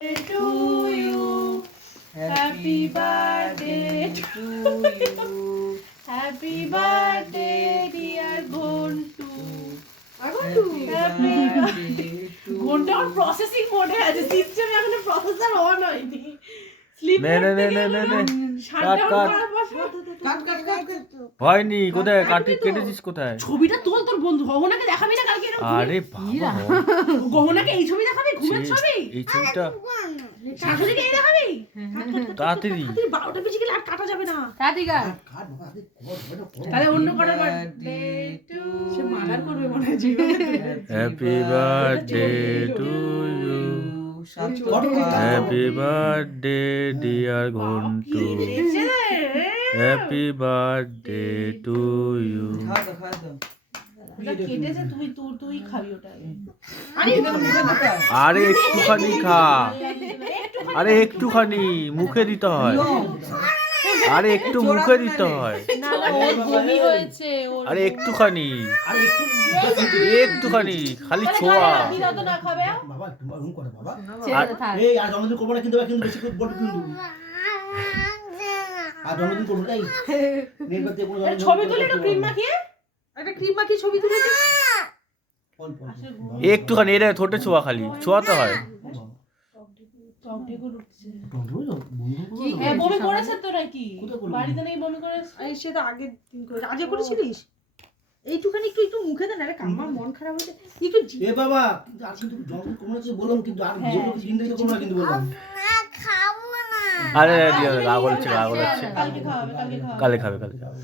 to you. Happy birthday to you. Happy birthday, dear Gontu. ঘন্টা ওর processing মোডে আছে, সিস্টেমে এখনো প্রসেসর অন হয়নি। হয়নি কোথায় কেটেছিস কোথায়? ছবিটা তোল, তোর বন্ধু গহনাকে দেখাবি না কালকে? আরে বাবা, গহনাকে এই ছবি দেখাবি, ঘুমের ছবি, এই ছবিটা শাশুড়িকে এই দেখাবি। তাড়াতাড়ি 12টা বেজে গেলে আর কাটা যাবে না। তাহলে অন্য কাটার বার্থডে টু সে মার্ডার করবে মনে হয়। Happy birthday to you, happy birthday dear Ghantu, happy birthday to you. কেটেছে, তুই খাবি ওটা। আরে একটুখানি খা, আরে একটুখানি মুখে দিতে হয়, আরে একটু মুখে দিতে হয়। না না, ওর বমি হয়েছে। আরে একটুখানি, একটুখানি খালি ছোঁয়া। আমি যত না খাবে বাবা তুমি করে বাবা, ছেড়ে থাক। এই আজ জন্মদিন করব না কিন্তু বেশি করে বড় কিন্তু আজ জন্মদিন করব এই নির্বাতে কোনো ছবি তুলে একটু ক্রিম মাখিয়ে, একটা ক্রিম মাখিয়ে ছবি তুলে দে। একটুখানি এটা ঠোঁটে ছোঁয়া, খালি ছোঁয়াতে হয়। বমি করেছে তো নাকি? বাড়িতে নেই বমি করেছে? সে তো আগের দিন করেছে। আজকে করেছিলিস? এইটুখানি একটু মুখে দেন। আরে আমার মন খারাপ হয়েছে একটু। এ বাবা কিন্তু আর কিন্তু জন্মদিন করব না বললাম কিন্তু আর বললো জিন্দেগি করব না কিন্তু বললাম আরে গা বলছে, গা বলছে, কালকে খাওয়াবে, কালকে খাওয়াবে। কালে খাবে, কালে খাবে।